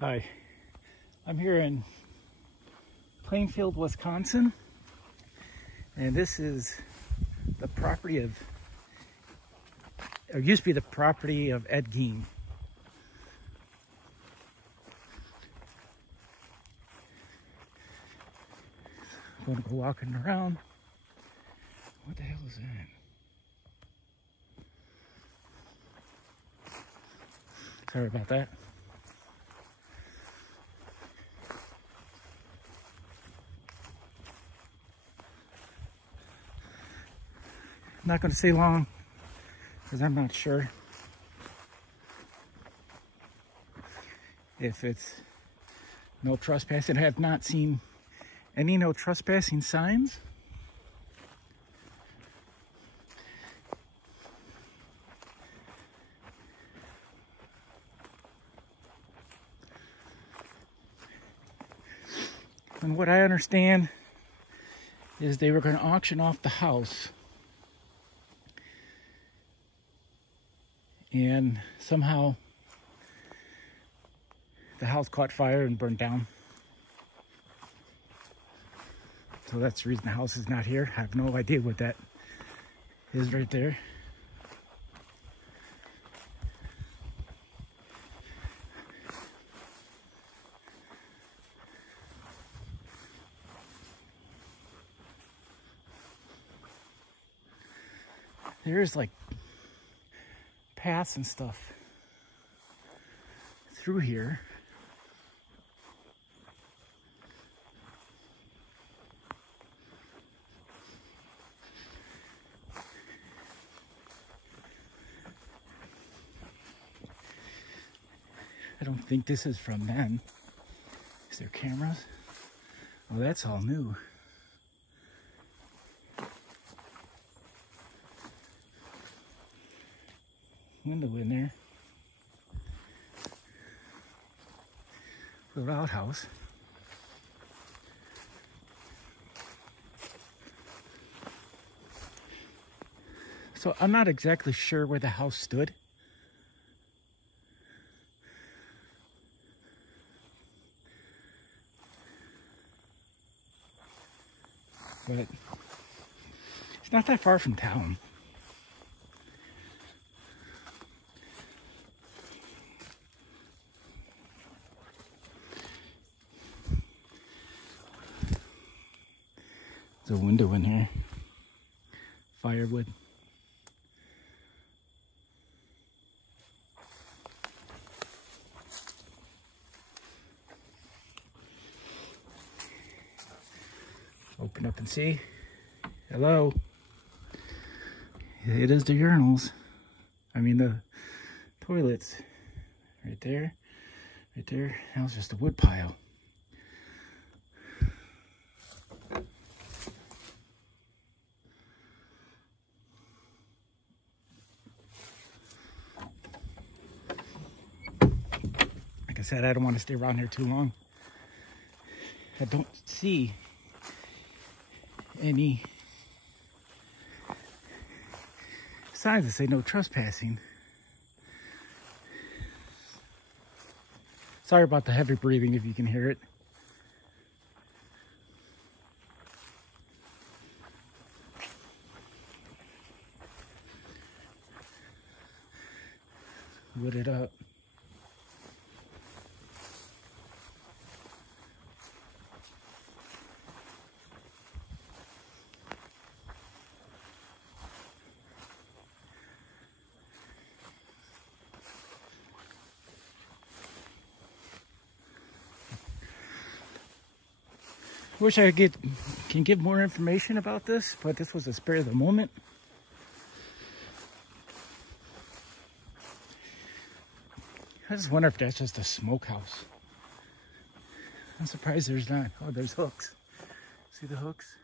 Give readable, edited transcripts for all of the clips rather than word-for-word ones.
Hi, I'm here in Plainfield, Wisconsin, and this is the property of, or used to be the property of Ed Gein. I'm going to go walking around. What the hell is that? Sorry about that. I'm not going to stay long because I'm not sure if it's no trespassing. I have not seen any no trespassing signs. And what I understand is they were going to auction off the house. And somehow the house caught fire and burned down. So that's the reason the house is not here. I have no idea what that is right there. There's like paths and stuff through here. I don't think this is from then. Is there cameras? Oh, that's all new. Window in there. Little outhouse. So I'm not exactly sure where the house stood. But it's not that far from town. There's a window in here. Firewood. Open up and see. Hello. It is the urinals. I mean the toilets. Right there. Right there. That was just a wood pile. Like I said, I don't want to stay around here too long. I don't see any signs that say no trespassing. Sorry about the heavy breathing if you can hear it. Wooded up. Wish I can give more information about this, but this was a spur of the moment. I just wonder if that's just a smokehouse. I'm surprised there's not. Oh, there's hooks. See the hooks?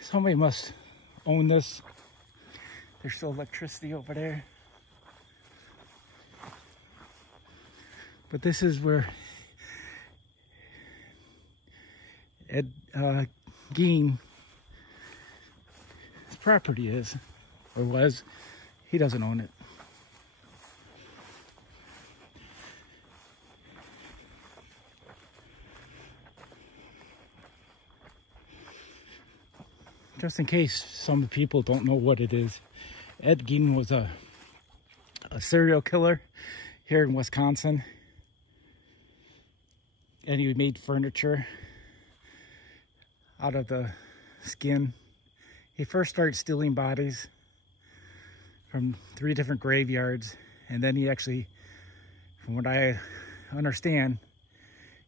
Somebody must own this. There's still electricity over there. But this is where Gein, his property is, or was. He doesn't own it. Just in case some people don't know what it is, Ed Gein was a serial killer here in Wisconsin. And he made furniture out of the skin. He first started stealing bodies from 3 different graveyards. And then he actually, from what I understand,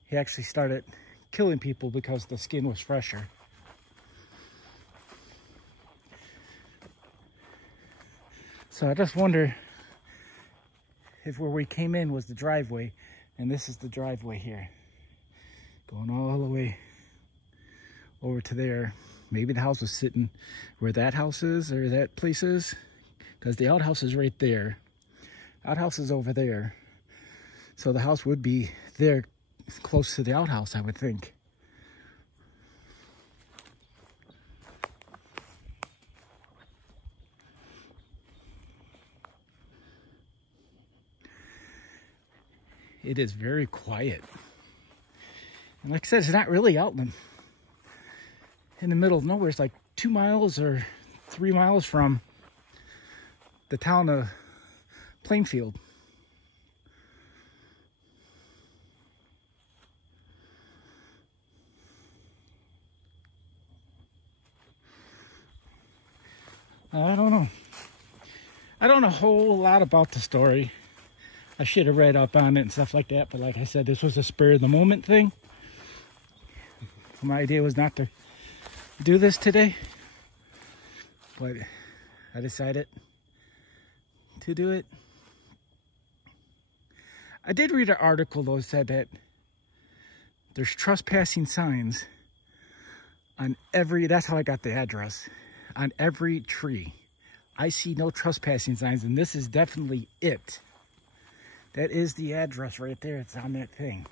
he actually started killing people because the skin was fresher. So I just wonder if where we came in was the driveway, and this is the driveway here. Going all the way over to there. Maybe the house was sitting where that house is, or that place is, because the outhouse is right there. Outhouse is over there. So the house would be there, close to the outhouse, I would think. It is very quiet. And like I said, it's not really out in the middle of nowhere. It's like 2 miles or 3 miles from the town of Plainfield. I don't know. I don't know a whole lot about the story. I should have read up on it and stuff like that, but like I said, this was a spur of the moment thing. My idea was not to do this today, but I decided to do it. I did read an article though that said that there's trespassing signs on every, that's how I got the address, on every tree. I see no trespassing signs, and this is definitely it. That is the address right there. It's on that thing.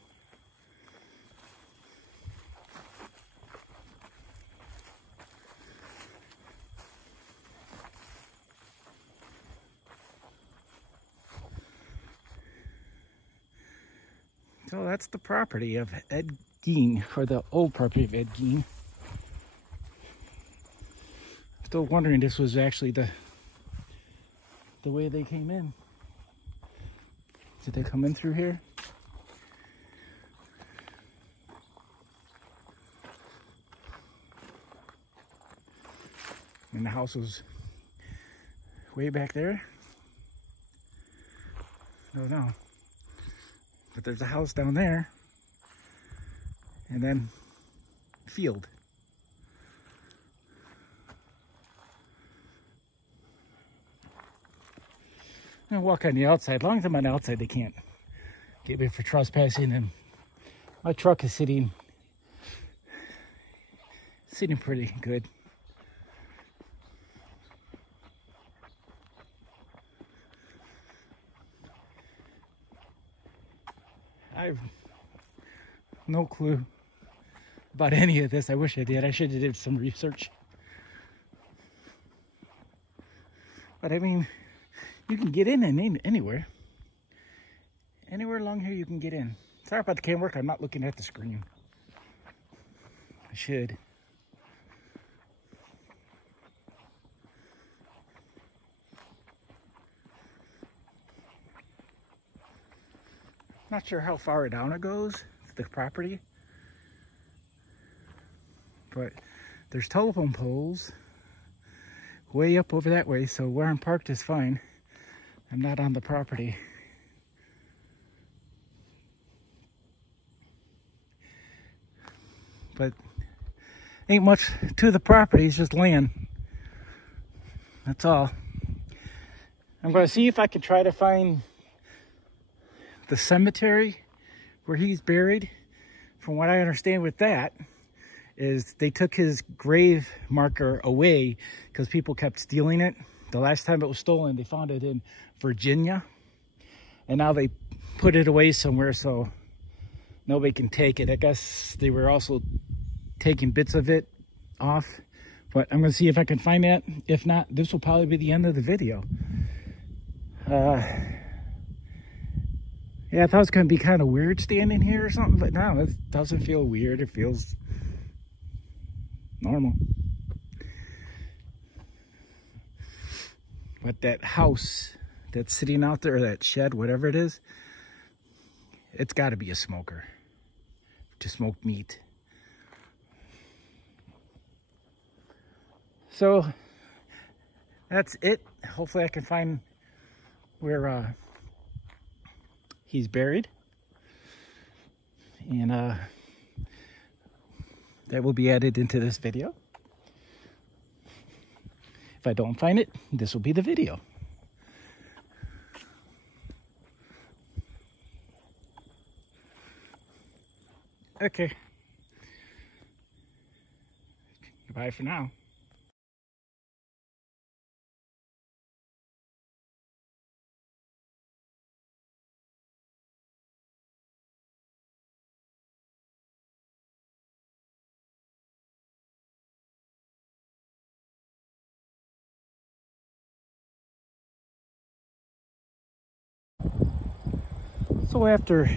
So that's the property of Ed Gein, or the old property of Ed Gein. Still wondering, this was actually the way they came in. Did they come in through here? And the house was way back there? I don't know. But there's a house down there. And then field. I walk on the outside. As long as I'm on the outside, they can't get me for trespassing. And my truck is sitting pretty good. I have no clue about any of this. I wish I did. I should have did some research. But I mean, you can get in and anywhere. Anywhere along here you can get in. Sorry about the camera work. I'm not looking at the screen. I should. Not sure how far down it goes, the property. But there's telephone poles way up over that way, so where I'm parked is fine. I'm not on the property. But ain't much to the property, it's just land. That's all. I'm gonna see if I can try to find the cemetery where he's buried. From what I understand with that is they took his grave marker away because people kept stealing it. The last time it was stolen, they found it in Virginia. And now they put it away somewhere so nobody can take it. I guess they were also taking bits of it off, but I'm going to see if I can find that. If not, this will probably be the end of the video. Yeah, I thought it was going to be kind of weird standing here or something, but no, it doesn't feel weird. It feels normal. But that house that's sitting out there, that shed, whatever it is, it's got to be a smoker to smoke meat. So that's it. Hopefully I can find where he's buried, and that will be added into this video. If I don't find it, this will be the video. Okay. Goodbye for now. So after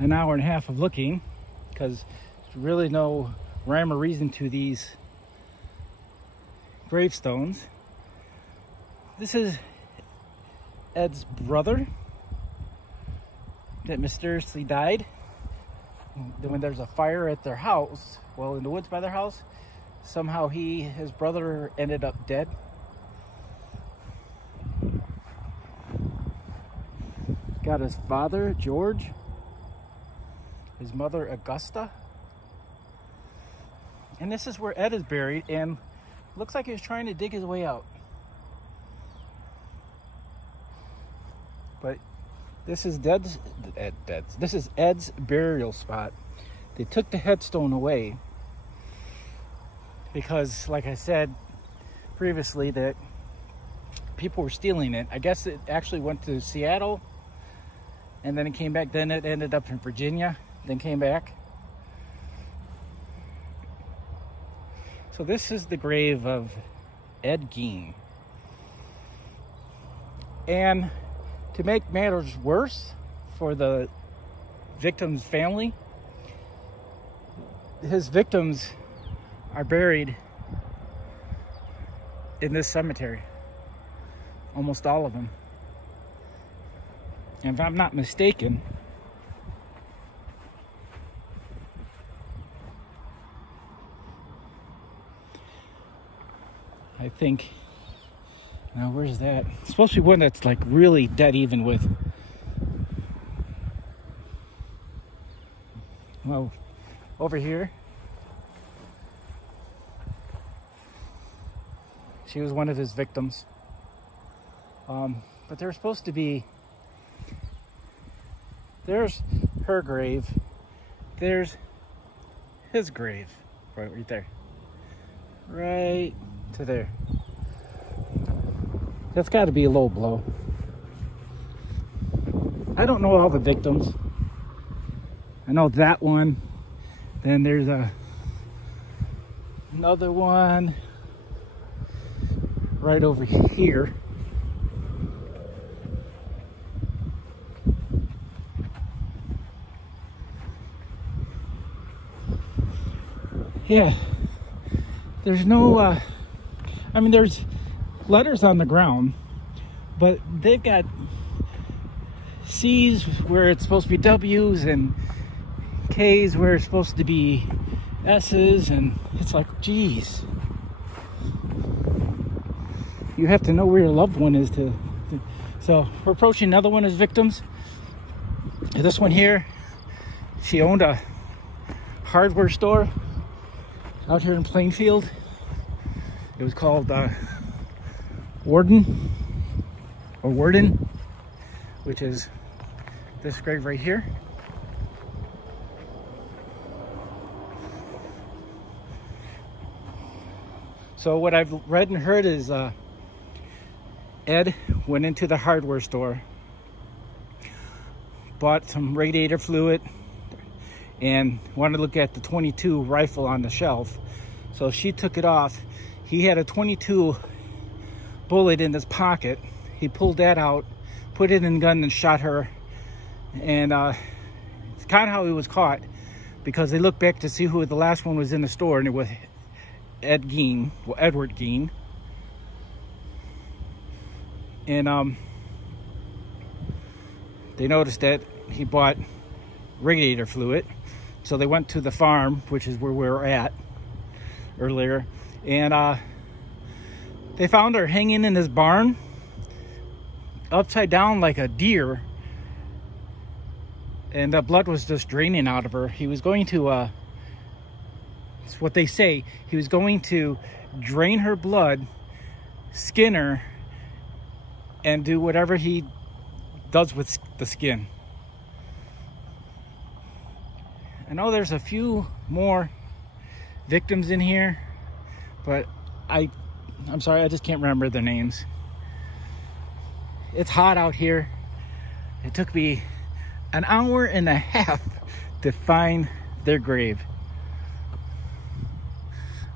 an hour and a half of looking, because there's really no rhyme or reason to these gravestones, this is Ed's brother that mysteriously died when there's a fire at their house, well, in the woods by their house. Somehow his brother ended up dead. Got his father, George, his mother, Augusta. And this is where Ed is buried, and looks like he was trying to dig his way out. But this is this is Ed's burial spot. They took the headstone away because, like I said previously, that people were stealing it. I guess it actually went to Seattle, and then it came back. Then it ended up in Virginia, then came back. So this is the grave of Ed Gein. And to make matters worse for the victim's family, his victims are buried in this cemetery. Almost all of them. And if I'm not mistaken, I think, now where's that? It's supposed to be one that's like really dead even with. Well, over here. She was one of his victims. But they're supposed to be, there's her grave. There's his grave. Right there. Right to there. That's got to be a low blow. I don't know all the victims. I know that one. Then there's another one right over here. Yeah, there's no, I mean, there's letters on the ground, but they've got C's where it's supposed to be W's and K's where it's supposed to be S's, and it's like, geez. You have to know where your loved one is to. So we're approaching another one of his victims. This one here, she owned a hardware store out here in Plainfield. It was called Warden, which is this grave right here. So what I've read and heard is Ed went into the hardware store, bought some radiator fluid, and wanted to look at the 22 rifle on the shelf. So she took it off. He had a 22 bullet in his pocket. He pulled that out, put it in the gun, and shot her. And it's kind of how he was caught, because they looked back to see who the last one was in the store, and it was Edward Gein. And they noticed that he bought radiator fluid. So they went to the farm, which is where we were at earlier, and they found her hanging in his barn, upside down like a deer, and the blood was just draining out of her. He was going to, it's what they say, he was going to drain her blood, skin her, and do whatever he does with the skin. I know there's a few more victims in here, but I'm sorry, I just can't remember their names. It's hot out here. It took me an hour and a half to find their grave.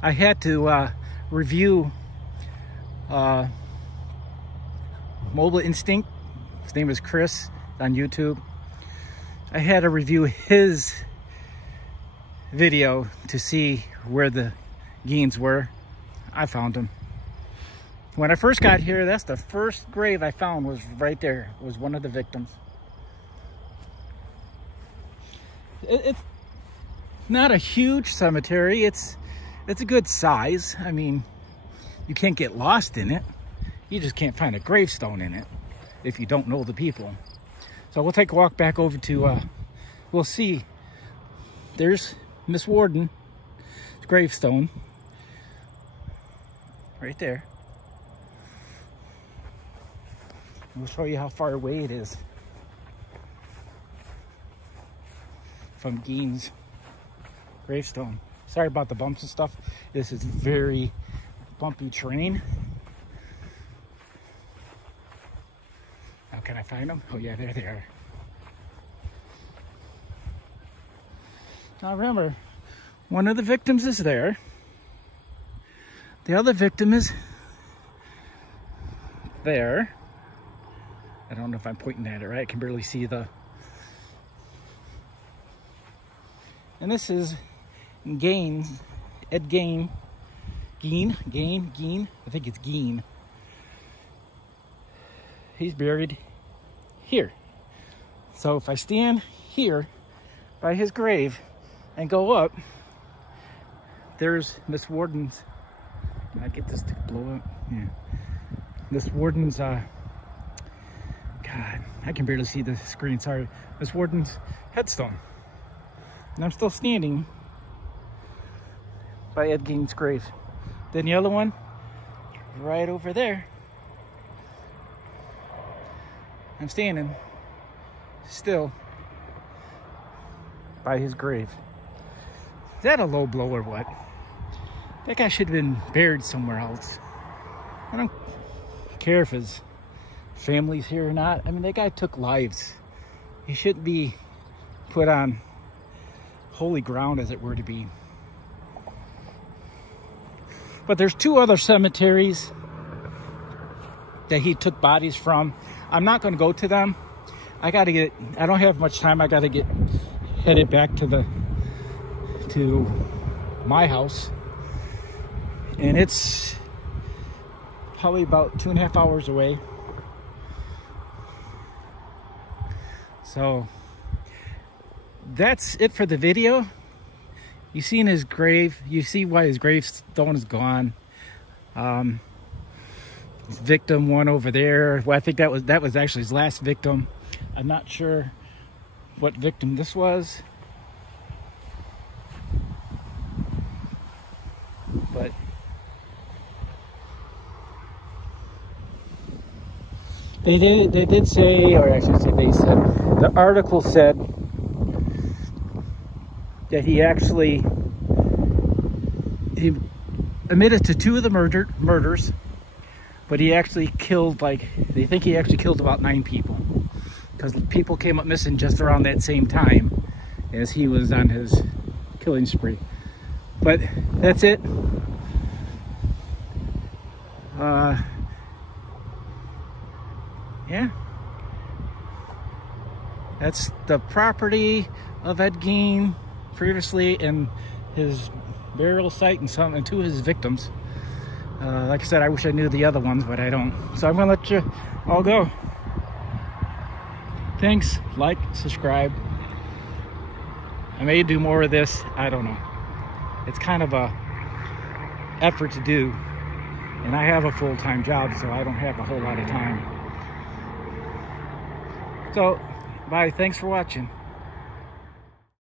I had to review Mobile Instinct. His name is Chris on YouTube. I had to review his video to see where the Geins were. I found them. When I first got here, that's the first grave I found, was right there. It was one of the victims. It's not a huge cemetery. It's a good size. I mean, you can't get lost in it. You just can't find a gravestone in it if you don't know the people. So we'll take a walk back over to, we'll see. There's Miss Warden's gravestone right there. We'll show you how far away it is from Gein's gravestone. Sorry about the bumps and stuff. This is very bumpy terrain. Now, can I find them? Oh yeah, there they are. Now remember, one of the victims is there. The other victim is there. I don't know if I'm pointing at it right. I can barely see the... And this is Gein, Ed Gein. Gein. I think it's Gein. He's buried here. So if I stand here by his grave and go up, there's Miss Warden's... Can I get this to blow up? Yeah. Miss Warden's, God, I can barely see the screen, sorry. Miss Warden's headstone. And I'm still standing by Ed Gein's grave. Then the other one, right over there. I'm standing still by his grave. Is that a low blow or what? That guy should have been buried somewhere else. I don't care if his family's here or not. I mean, that guy took lives. He shouldn't be put on holy ground, as it were to be. But there's two other cemeteries that he took bodies from. I'm not going to go to them. I don't have much time. I got to get headed back to my house. And it's probably about 2.5 hours away. So that's it for the video. You see in his grave, you see why his gravestone is gone. His victim one over there. Well, I think that was actually his last victim. I'm not sure what victim this was, but they did say, or I should say they said, the article said that he admitted to 2 of the murders, but he actually killed, they think he actually killed about 9 people, because people came up missing just around that same time, as he was on his killing spree. But that's it. Yeah. That's the property of Ed Gein previously, and his burial site, and two of his victims. Like I said, I wish I knew the other ones, but I don't. So I'm gonna let you all go. Thanks, like, subscribe. I may do more of this, I don't know. It's kind of a effort to do, and I have a full-time job, so I don't have a whole lot of time. So, bye, thanks for watching.